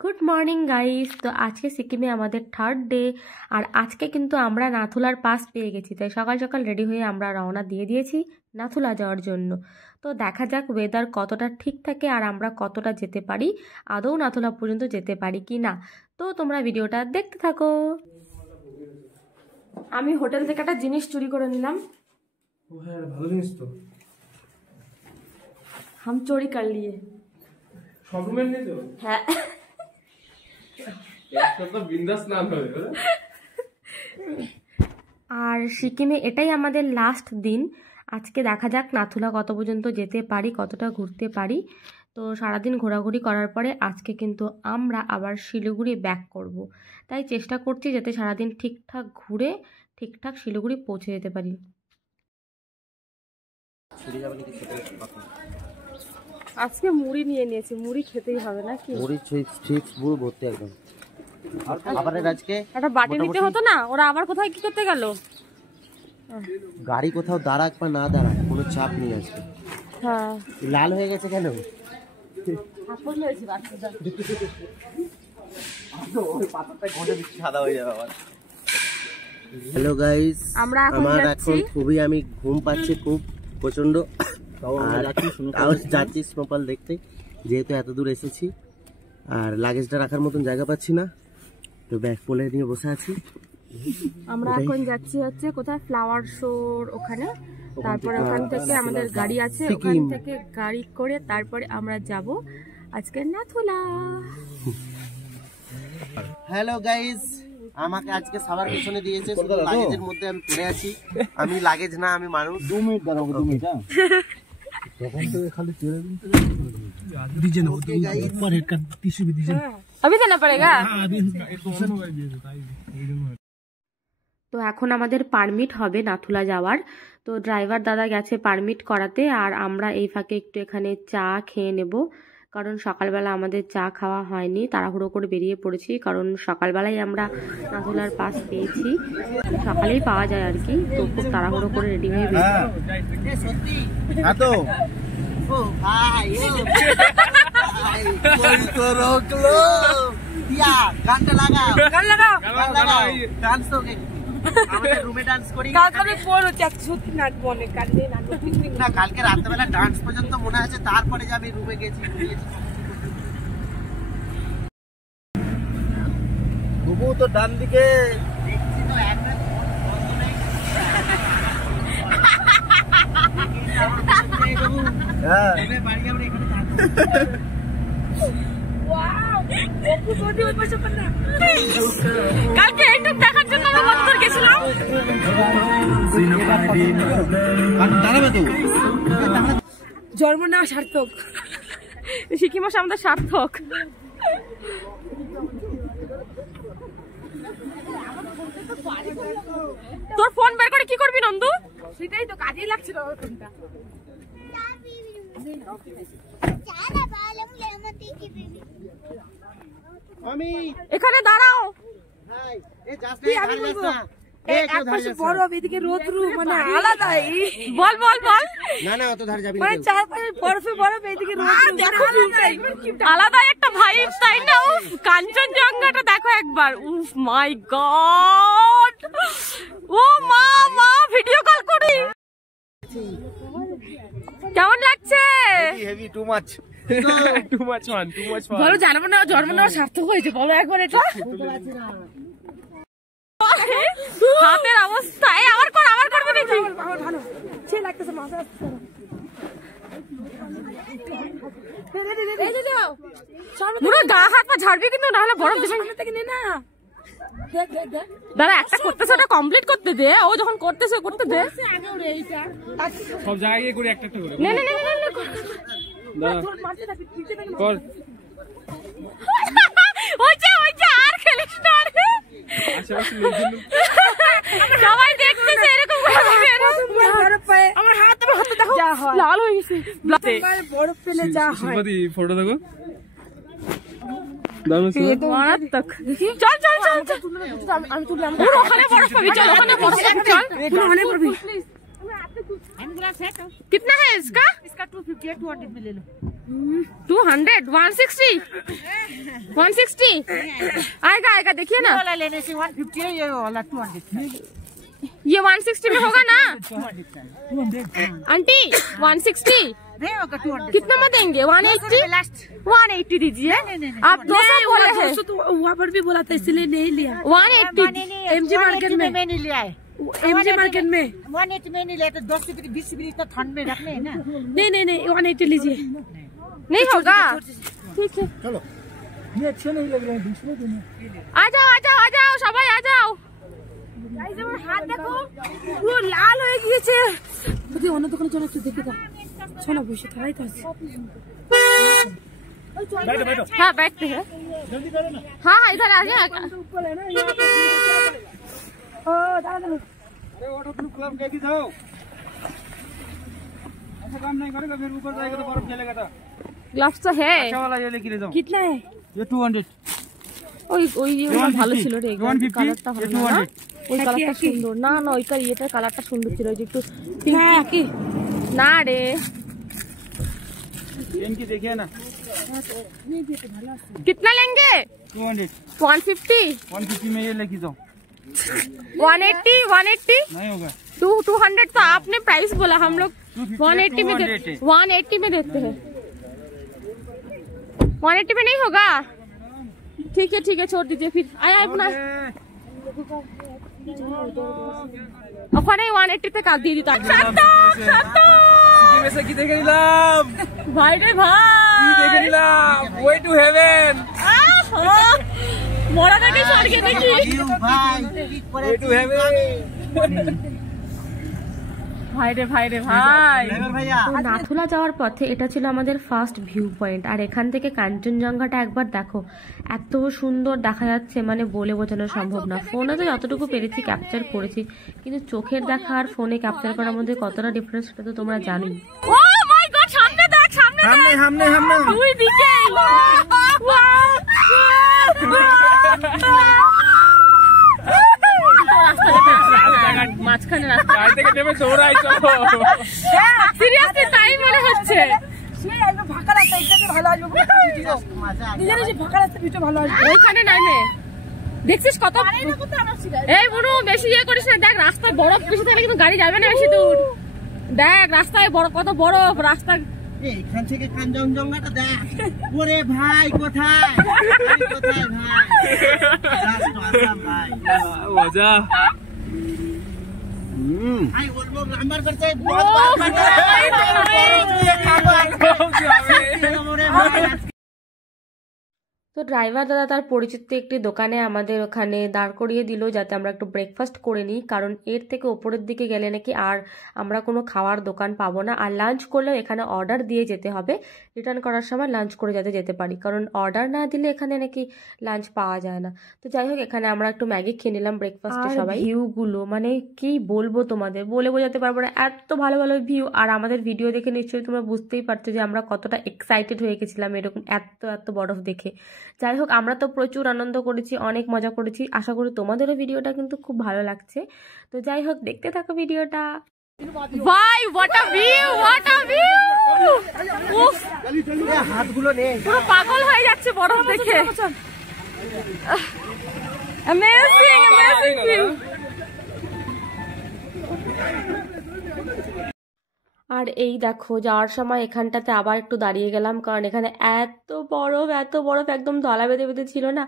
Good morning guys. তো আজকে সিকিমে আমাদের থার্ড ডে, আর আজকে কিন্তু আমরা নাথুলার পাস পেয়ে গেছি, তাই সকাল সকাল রেডি হয়ে আমরা রওনা দিয়ে দিয়েছি নাথুলা যাওয়ার জন্য। তো দেখা যাক ওয়েদার কতটা ঠিক থাকে আর আমরা কতটা যেতে পারি, আদৌ নাথুলা পর্যন্ত যেতে পারি কি না। তো তোমরা ভিডিওটা দেখতে থাকো। আমি হোটেল থেকে একটা জিনিস চুরি করে নিলাম। হ্যাঁ, ভালো জিনিস তো। हम चोरी कर लिए। সব রুমের নেই তো? হ্যাঁ, আর সিকিমে এটাই আমাদের লাস্ট দিন। আজকে দেখা যাক নাথুলা কত পর্যন্ত যেতে পারি, কতটা ঘুরতে পারি। তো সারাদিন ঘোরাঘুরি করার পরে আজকে কিন্তু আমরা আবার শিলিগুড়ি ব্যাক করব। তাই চেষ্টা করছি যাতে সারাদিন ঠিকঠাক ঘুরে ঠিকঠাক শিলিগুড়ি পৌঁছে যেতে পারি। আজকে মুড়ি নিয়ে নিয়েছি, মুড়ি খেতেই হবে নাকি? মুড়ি চিপস পুরো ভর্তি একদম। আবার আজকে একটা বাটি নিতে হতো না? ওরা আবার কোথায় কি করতে গেল? গাড়ি কোথাও দাঁড়াক বা না দাঁড়াক কোনো চাপ নেই আজকে। হ্যাঁ, লাল হয়ে গেছে কেন? হ্যালো গাইস, আমার এখন খুবই আমি ঘুম পাচ্ছে খুব প্রচন্ড। যাচ্ছি স্নোফল দেখতে, যেহেতু এত দূর এসেছি আর লাগেজটা রাখার মতন জায়গা পাচ্ছি না, তো ব্যাগ পোলে নিয়ে বসে আছি। আমরা এখন যাচ্ছি হচ্ছে কোথায়, ফ্লাওয়ার শোর ওখানে। তারপরে ওখান থেকে আমাদের গাড়ি আছে, ওখান থেকে গাড়ি করে তারপরে আমরা যাব আজকে নাথুলা। হ্যালো গাইস, আমাকে আজকে সবার পিছনে দিয়েছে, শুধু লাগেজের মধ্যে আমি পড়ে আছি। আমি লাগেজ না, আমি মানুষ। 2 মিনিট দাঁড়াও, 2 মিনিট। তখন তো খালি তেল दीजिए ना, ऊपर एक का टिश्यू भी दीजिए। अभी देना पड़ेगा। अभी তো এখন আমাদের পারমিট হবে নাথুলা যাওয়ার। তো ড্রাইভার দাদা গেছে পারমিট করাতে, আর আমরা এই ফাঁকে একটু এখানে চা খেয়ে নেব, কারণ সকালবেলা আমাদের চা খাওয়া হয়নি, তাড়াহুড়ো করে বেরিয়ে পড়েছি, কারণ সকালবেলায় আমরা নাথুলার পাস পেয়েছি, সকালেই পাওয়া যায় আর কি। তো খুব তাড়াহুড়ো করে রেডি হয়ে কালকে রাত্রেবেলা ডান্স পর্যন্ত মনে আছে, তারপরে যাবে রুমে গেছি। তবু তো ডান দিকে দেখছি তো কালকে একটু দেখার জন্য আমরা বন্ধুর গেছিলাম। জন্ম নেওয়া সার্থক, সিকিম আসা আমাদের সার্থক। তোর ফোন বের করে কি করবি নন্দু? সেটাই তো কাজেই লাগছিল ফোনটা। এখানে দাঁড়াও। বরফ এদিকে রোদ্রু, মানে আলাদাই। বল বল বল। না না, অত ধার যাবি না, মানে চারপাশে বরফে বরফ, এদিকে আলাদাই একটা ভাইব, তাই না? উফ, কাঞ্চনজঙ্ঘাটা দেখো একবার। উফ মাই গড, ও মা মা, ভিডিও কল করি। কেমন লাগছে? হেভি, টু মাচ বলো, জন্ম নেওয়া সার্থক হয়েছে, বলো একবার এটা। হাতের অবস্থা, আমার করবে নাকি? আমার ভালো সে লাগতেছে, মাথা আসছে। গা হাত পা ঝাড়বি কিন্তু, না হলে বরফ দিবে না। দাদা একটা করতেছে, ওটা কমপ্লিট করতে দে। ও যখন করতেছে করতে দে, সব জায়গায় করে একটা একটা করে। নে নে নে নে কর। ওই যে আর খেলিস না রে, সবাই দেখতেছে এরকম করে। আমার হাত দেখো লাল হয়ে গেছে, বরফ পেলে যা হয়। ফটো দেখো। চল চল চল, আমি তুললাম। ওখানে বরফ পাবি, চল ওখানে বরফ পাবি। कितना है इसका? 250 200 में ले लो। 200 160 160 आएगा आएगा देखिए ना वाला लेने से 150 है, ये वाला 200 है। ये 160 में होगा ना आंटी 160 नहीं होगा 200 कितना में देंगे 180 लास्ट 180 दीजिए आप 200 बोले हैं तो वहाँ पर भी बोला था इसलिए नहीं लिया 180 MG मार्केट में मैं नहीं लिया है। MG मार्केट में 180 में नहीं लिया तो 10 रुपये 20 रुपये इतना ठंड में रखने है ना। नहीं 180 लीजिए नहीं होगा ठीक है চলো ये अच्छे नहीं लग रहे हैं दूसरे दिन आ जाओ সবাই आ जाओ হাত দেখো পুরো লাল হয়ে গিয়েছে যদি অন্য দোকানে চলে একটু দেখে দাও চলো বসে খাই তো আছে हाँ बैठते हैं हाँ इधर आ जाए ऊपर है ना ओ दादा अरे वाटर प्रूफ ग्लव लेके जाओ, ऐसा काम नहीं करेगा फिर ऊपर जाएगा तो बर्फ जलेगा था। গ্লাভস তো है अच्छा वाला ये लेके ले जाओ, कितना है ये 200 ওই ওই ইয়েটা ভালো ছিল রে 150 কালারটা ভালো না ওই কালারটা সুন্দর না না ওইটা ইয়েটার কালারটা সুন্দর ছিল ওই যে একটু হ্যাঁ কি না রে इनकी देखिए ना, कितना लेंगे 200 150 150 में ये लेके जाओ, 180 180 नहीं होगा 200 तो आपने प्राइस बोला हम लोग 180 में 280 180 में देते हैं 180 में नहीं होगा ठीक है छोड़ दीजिए फिर आया अपना ওখানে 180 তে কাট দিয়ে দিত वैसे की देख निलाम, ভাই রে ভাই की देख निलाम, way to heaven, মরা নাকি স্বর্গে দেখি ভাই way to heaven। ভাই রে ভাই ড্রাইভার ভাইয়া তো নাথুলা যাওয়ার পথে এটা ছিল আমাদের ফার্স্ট ভিউ পয়েন্ট আর এখান থেকে কাঞ্চনজঙ্ঘাটা একবার দেখো এত সুন্দর দেখা যাচ্ছে মানে বলে বোঝানো সম্ভব না ফোনে তো যতটুকু পেরেছি ক্যাপচার করেছি কিন্তু চোখের দেখা আর ফোনে ক্যাপচার করার মধ্যে কতটা ডিফারেন্স সেটা তো তোমরা জানোই ও মাই গড সামনে দেখ हमने দুই দিকে মাঝখানে রাস্তা गाड़ी থেকে নেমে দৌড়াই চলো, সিরিয়াসলি তাই মনে হচ্ছে সে একদম ফাঁকা রাস্তা এটাতে ভালো আসবে নিজের যে ফাঁকা রাস্তা ভিডিও ভালো আসবে ওইখানে নামে দেখছিস কত এই বুড়ো বেশি ইয়ে করিস না দেখ রাস্তায় বরফ বেশি থাকলে কিন্তু গাড়ি যাবে না বেশি দূর দেখ রাস্তায় বড় কত বরফ রাস্তা এখান থেকে কাঞ্চনজঙ্ঘাটা দেখ ওরে ভাই কোথায় কোথায় ভাই জাস্ট আসাম ভাই मजा भाई वो लोग नंबर करते हैं बहुत बात करते हैं তো ড্রাইভার দাদা তার পরিচিত একটি দোকানে আমাদের ওখানে দাঁড় করিয়ে দিল যাতে আমরা একটু ব্রেকফাস্ট করে নিই কারণ এর থেকে ওপরের দিকে গেলে নাকি আর আমরা কোনো খাওয়ার দোকান পাবো না আর লাঞ্চ করলেও এখানে অর্ডার দিয়ে যেতে হবে রিটার্ন করার সময় লাঞ্চ করে যাতে যেতে পারি কারণ অর্ডার না দিলে এখানে নাকি লাঞ্চ পাওয়া যায় না তো যাই হোক এখানে আমরা একটু ম্যাগি খেয়ে নিলাম ব্রেকফাস্টে সবাই ভিউগুলো মানে কি বলবো তোমাদের বলে বোঝাতে পারবো না এত ভালো ভালো ভিউ আর আমাদের ভিডিও দেখে নিশ্চয়ই তোমরা বুঝতেই পারছো যে আমরা কতটা এক্সাইটেড হয়ে গেছিলাম এরকম এত বরফ দেখে যাই হোক আমরা তো প্রচুর আনন্দ করেছি অনেক মজা করেছি আশা করি তোমাদেরও ভিডিওটা কিন্তু খুব ভালো লাগছে তো যাই হোক দেখতে থাকো ভিডিওটা ভাই হোয়াট আ ভিউ উফ হাতগুলো নে পুরো পাগল হয়ে যাচ্ছে বরফ দেখে অ্যামেজিং ভিউ আর এই দেখো যাওয়ার সময় এখানটাতে আবার একটু দাঁড়িয়ে গেলাম কারণ এখানে এত বরফ একদম দলা বেঁধে বেঁধে ছিল না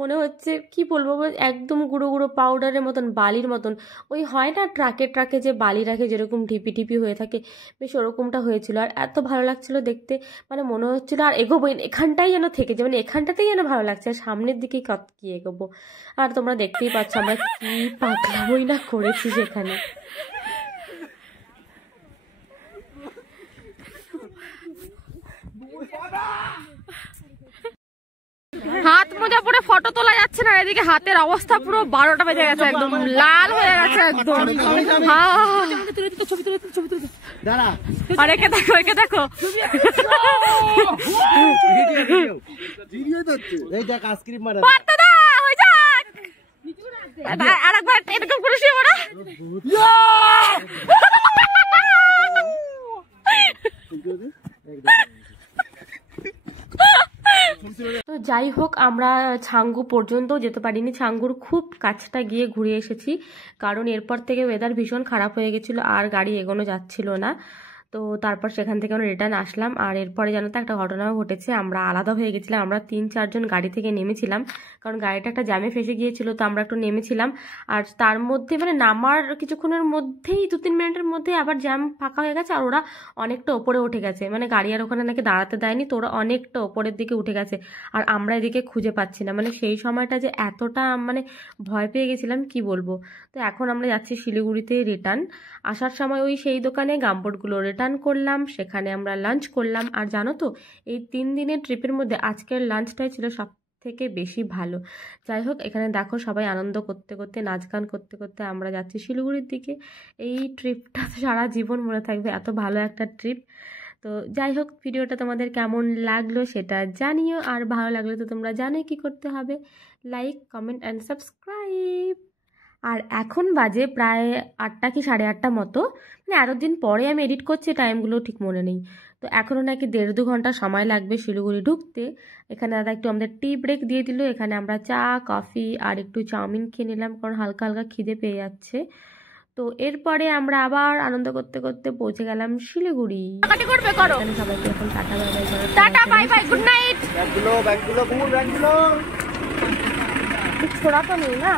মনে হচ্ছে কি বলবো একদম গুঁড়ো গুঁড়ো পাউডারের মতন বালির মতন ওই হয় না ট্রাকে যে বালি রাখে যেরকম ঢিপি হয়ে থাকে বেশ ওরকমটা হয়েছিল আর এত ভালো লাগছিল দেখতে মানে মনে হচ্ছিল আর এগোবো এখানটাই যেন থেকে যে মানে এখানটাতেই যেন ভালো লাগছে আর সামনের দিকেই কি এগোবো আর তোমরা দেখতেই পাচ্ছ আমরা কি পাগলামই না করেছি সেখানে হাত মোজা পরে ফটো তোলা যাচ্ছে না এদিকে হাতের অবস্থা পুরো 12টা বেজে গেছে একদম লাল হয়ে গেছে একদম ছবি তুলে দাঁড়া আর একে দেখো এই দেখ আইসক্রিম মারা পারতো না হয়ে যাক আরেকবার এরকম করে শুয়ে পড়া তো যাই হোক, আমরা ছাঙ্গু পর্যন্ত যেতে পারিনি, ছাঙ্গুর খুব কাছটা গিয়ে ঘুরে এসেছি, কারণ এরপর থেকে ওয়েদার ভীষণ খারাপ হয়ে গেছিলো আর গাড়ি এগোনো যাচ্ছিল না। তো তারপর সেখান থেকে আমরা রিটার্ন আসলাম। আর এরপরে জানো তো একটা ঘটনাও ঘটেছে, আমরা আলাদা হয়ে গেছিলাম। আমরা 3-4 জন গাড়ি থেকে নেমেছিলাম, কারণ গাড়িটা একটা জ্যামে ফেসে গিয়েছিল। তো আমরা একটু নেমেছিলাম, আর তার মধ্যে মানে নামার কিছুক্ষণের মধ্যেই 2-3 মিনিটের মধ্যে আবার জ্যাম ফাঁকা হয়ে গেছে, আর ওরা অনেকটা ওপরে উঠে গেছে, মানে গাড়ি আর ওখানে নাকি দাঁড়াতে দেয়নি, তো ওরা অনেকটা ওপরের দিকে উঠে গেছে, আর আমরা এদিকে খুঁজে পাচ্ছি না। মানে সেই সময়টা যে এতটা মানে ভয় পেয়ে গেছিলাম কি বলবো। তো এখন আমরা যাচ্ছি শিলিগুড়িতে রিটার্ন। আসার সময় ওই সেই দোকানে গামবোর্ডগুলো রিটার্ন করলাম, সেখানে আমরা লাঞ্চ করলাম। আর জানো তো, এই 3 দিনের ট্রিপের মধ্যে আজকের লাঞ্চটাই ছিল সব থেকে বেশি ভালো। যাই হোক, এখানে দেখো সবাই আনন্দ করতে করতে, নাচ গান করতে করতে আমরা যাচ্ছি শিলিগুড়ির দিকে। এই ট্রিপটা সারা জীবন মনে থাকবে, এত ভালো একটা ট্রিপ। তো যাই হোক, ভিডিওটা তোমাদের কেমন লাগলো সেটা জানিও, আর ভালো লাগলে তো তোমরা জানোই কি করতে হবে, লাইক, কমেন্ট অ্যান্ড সাবস্ক্রাইব। আর এখন বাজে প্রায় 8টা কি 8:30 মতো, মানে এতদিন পরে আমি এডিট করছি, টাইমগুলো ঠিক মনে নেই। তো এখনও নাকি 1.5-2 ঘন্টা সময় লাগবে শিলিগুড়ি ঢুকতে। এখানে দাদা একটু আমাদের টি ব্রেক দিয়ে দিল, এখানে আমরা চা, কফি আর একটু চাউমিন খেয়ে নিলাম, কারণ হালকা হালকা খিদে পেয়ে যাচ্ছে। তো এরপরে আমরা আবার আনন্দ করতে করতে পৌঁছে গেলাম শিলিগুড়ি। এখানে সবাইকে এখন টাটা বাই বাই করে, tata bye bye, good night. ব্যাগগুলো ঘুমুন, ব্যাগগুলো छोड़ा तो नहीं ना?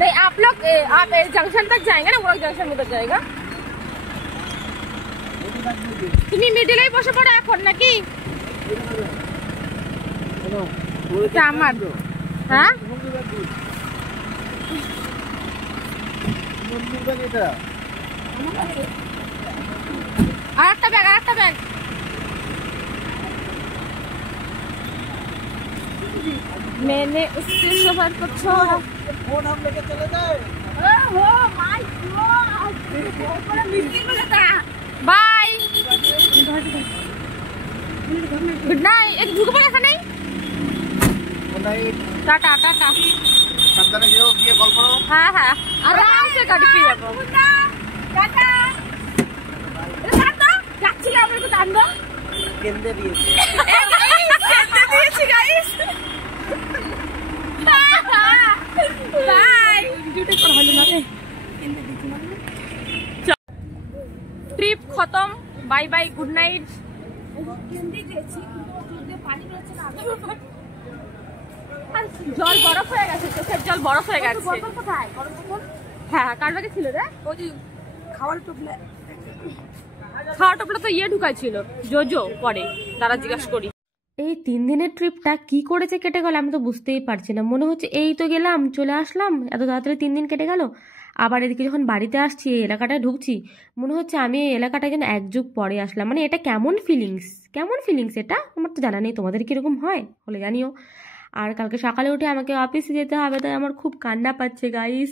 नहीं, आप लोग जंक्शन तक जाएंगे ना, वो जंक्शन उधर जाएगा। তুমি মিডিলেই বসে পড়ো এখন নাকি? আমার হ্যাঁ, আরেকটা ব্যাগ, আরেকটা ব্যাগ। मैंने उससे सफर को छोड़ा, फोन हम लेके चले जाए। हो माय गॉड, बड़ा मिस्टेक हो गया। Bye, good night. एक झुक पड़ा था नहीं, गुड नाइट, टाटा टाटा। সাবধানে যেও, গিয়ে কল করো। হ্যাঁ হ্যাঁ, আরাম সে গাড়ি পেয়ে যাবো। টাটা। এটা টাটা যাচ্ছিল, আমরা একটু টান দাও। কেন্দ্রে দিয়েছি, কেন্দ্রে দিয়েছি গাইস। বাই, ভিডিওটা করা হলো না রে। ট্রিপ খতম, বাই বাই, গুড নাইট। জল বরফ হয়ে গেছে, চোখের জল বরফ হয়ে গেছে। হ্যাঁ, কার ব্যাগে ছিল রে? ওই যে খাওয়ার টোপলা, খাওয়ার টোপলা তো ইয়ে ঢুকাইছিল জোজো, পরে তারা জিজ্ঞাসা করি। এই 3 দিনের ট্রিপটা কি করেছে কেটে গেল আমি তো বুঝতেই পারছি না। মনে হচ্ছে এই তো গেলাম, চলে আসলাম, এত তাড়াতাড়ি 3 দিন কেটে গেল। আবার এদিকে যখন বাড়িতে আসছি, এই এলাকাটায় ঢুকছি, মনে হচ্ছে আমি এই এলাকাটায় যেন 1 যুগ পরে আসলাম। মানে এটা কেমন ফিলিংস এটা আমার তো জানা নেই, তোমাদের কিরকম হয় হলে জানিও। আর কালকে সকালে উঠে আমাকে অফিসে যেতে হবে, তাই আমার খুব কান্না পাচ্ছে গাইস।